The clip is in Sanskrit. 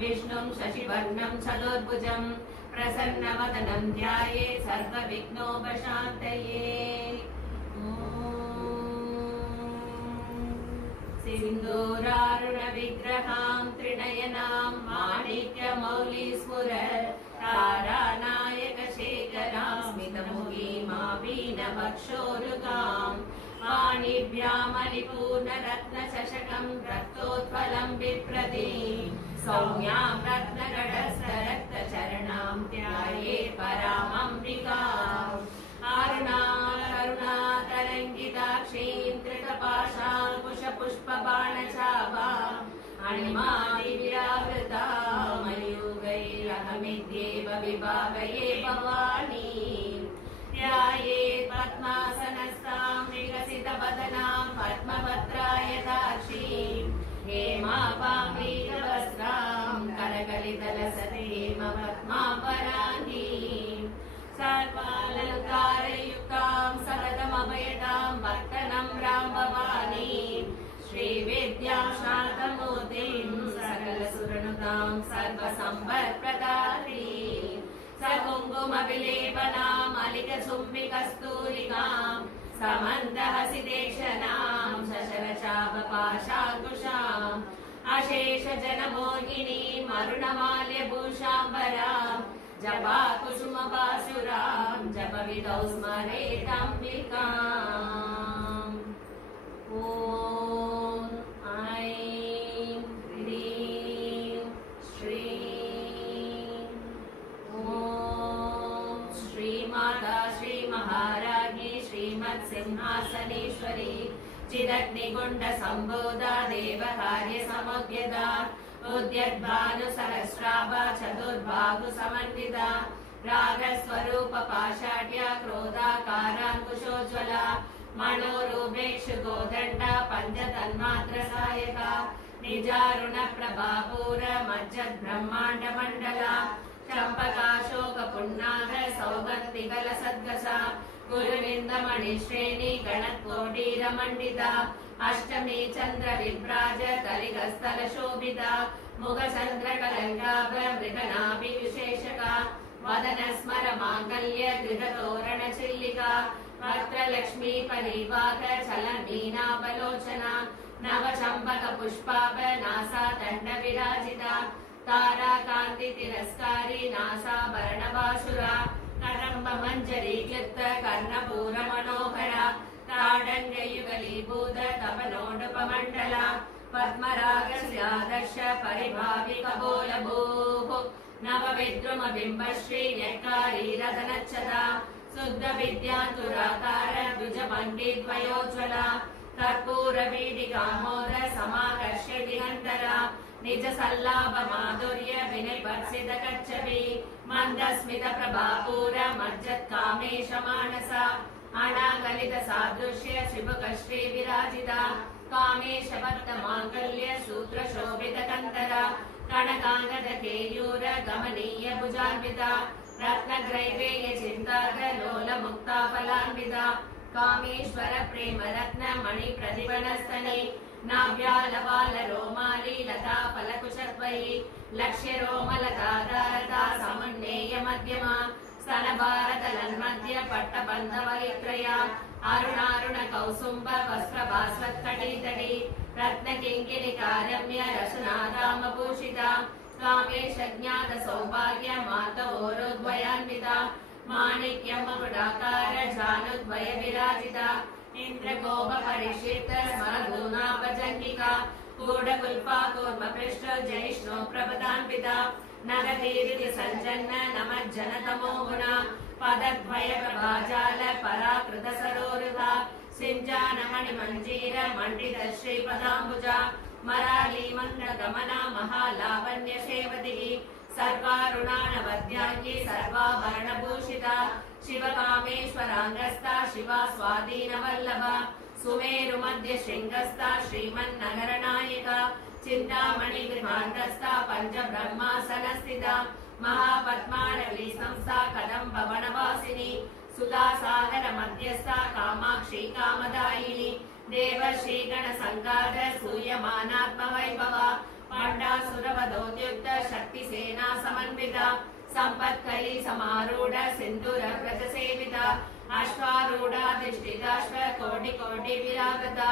विष्णुं शशिवर्णं चतुर्भुजं प्रसन्नवदनं ध्यायेत् सर्वविघ्नोपशान्तये। सिन्दूरारुणविग्रहां त्रिनयनां माणिक्यमौलिस्फुरत् तारानायकशेखरां स्मितमुखीमापीनवक्षोरुकां वाणिभ्यां मणिपूर्णरत्नचषकं रक्तोत्पलं बिभ्रतीं सौम्यां रत्नगढस्थरक्तचरणां ध्यायेत् परामम्बिकाम्। अरुणातरङ्गिताक्षीं धृतपाशाङ्कुशपुष्पबाणचापाम् अणिमादिव्यावृतां मयूगैरहमित्येव विभावये भवानीं ध्यायेत् पद्मासनस्थां विकसितवदनां पद्मपत्रायताक्षीं हेमापापीतवस्त्रां करकलितलसतेमपद्मापराङ्गीं सर्वालङ्कारयुक्तां सततमभयदां भक्तनम्रां भवानीं श्रीविद्यां शान्तमूर्तिं सकलसुरनुतां सर्वसम्पत्प्रदात्रीं सकुङ्कुमविलेपनां मलिकचुम्बिकस्तूलिकां समन्दहसिदेशनां शशरचापपाशाङ्कुशाम् अशेषजनमोहिनीं अरुणमाल्यभूषाम्बरां जपाकुसुमपाशुरां जपविधौ स्मरेदम्बिकाम्। ॐ ऐं ह्रीं श्रीं ॐ श्रीमाता श्रीमहाराज्ञी श्रीमत्सिंहासनेश्वरी चिदग्निकुण्डसम्भूता देवकार्यसमुद्यता उद्यद्भानुसहस्राभा चतुर्बाहुसमन्विता रागस्वरूपपाषाढ्या क्रोधाकाराङ्कुशोज्ज्वला मनोरूपेक्षु गोदण्डा पञ्चतन्मात्रसायका निजारुणप्रभापूरमज्जद्ब्रह्माण्डमण्डला चम्पकाशोकपुन्नाग सौगन्धिकलसद्गसा गुरुविन्दमणिश्रेणी गणकोटीरमण्डिता अष्टमी चन्द्रविभ्राज कलिगस्थलशोभिता मुखचन्द्रकलङ्गाभ मृगनाभिविशेषका वदनस्मर माङ्गल्य गृहतोरणचिल्लिका वक्त्रलक्ष्मी परिवाह चलमीनाबलोचना नवचम्पकपुष्पाभ नासा दण्डविराजिता ताराकान्तितिरस्कारी नासाभरणभासुरा करम्बमञ्जरी क्लिप्त कर्णपूरमनोहरा ताडङ्गयुगलीभूत तपनोडुपमण्डला पद्मरागस्यादर्श परिभाविकबोलभूः नवविद्रुमबिम्बश्री न्यक्कारी रथनच्छता शुद्धविद्यान्तुराकार द्विजपण्डिद्वयोज्ज्वला कर्पूरवीडिकामोद समाकर्ष्य दिगन्तरा निजसल्लाभमाधुर्य विनिर्भर्सितकच्छपि मन्दस्मितप्रभापूर मज्जत्कामेशमानसा अनागलितसादृश्य शिवकश्री विराजिता कामेशभक्तमाङ्गल्य सूत्रशोभितकन्तरा कनकाङ्गदकेयूर गमनीय भुजान्विता रत्नग्रैवेय चिन्तागलोलमुक्ताफलान्विता कामेश्वर प्रेमरत्न मणिप्रतिभनस्तने नाभ्यालवालरोमाली लता फलकुशत्वयि लक्ष्यरोमलताधारता समुन्नेय मध्यमा स्तनभारतलन्मध्य पट्टबन्धवलित्रया अरुणारुणकौसुम्ब वस्त्रभास्वत्कटितटी रत्नकिङ्किणिकारम्य रसनादामभूषिता कामेशज्ञातसौभाग्य मातोरुद्वयान्विता माणिक्यमकुटाकार जानुद्वय विराजिता इन्द्रगोपपरिषिक्त स्मरगुणाभजङ्गिका कूढकुल्पा कूर्मपृष्ठ जैष्णो प्रपदान्विता नगधीरिति सञ्जन्न नमज्जनतमो गुणा पदद्वय प्रभाजाल पराकृतसरोरुहा सिञ्जानमणिमञ्जीर मण्डित श्रीपदाम्बुजा मराली मन्दगमना महालावण्यसेवतिः सर्वारुणानवद्याङ्गी सर्वाभरणभूषिता शिवकामेश्वराङ्गस्था शिवा स्वाधीनवल्लभा सुमेरुमध्य शृङ्गस्था श्रीमन्नगरनायिका चिन्तामणिगृहान्तस्था पञ्चब्रह्मासनस्थिता महापद्मानवी संस्था कदम्बवनवासिनी सुधासागर मध्यस्था कामाक्षी कामदायिनी देवश्रीगणसङ्गाद सूयमानात्मवैभवा पाण्डासुरवधोद्युक्त समन्विता सम्पत्कली समारूढ सिन्दूर व्रत सेविता अश्वारूढा दिष्टिताश्व कोटि कोटि विरागता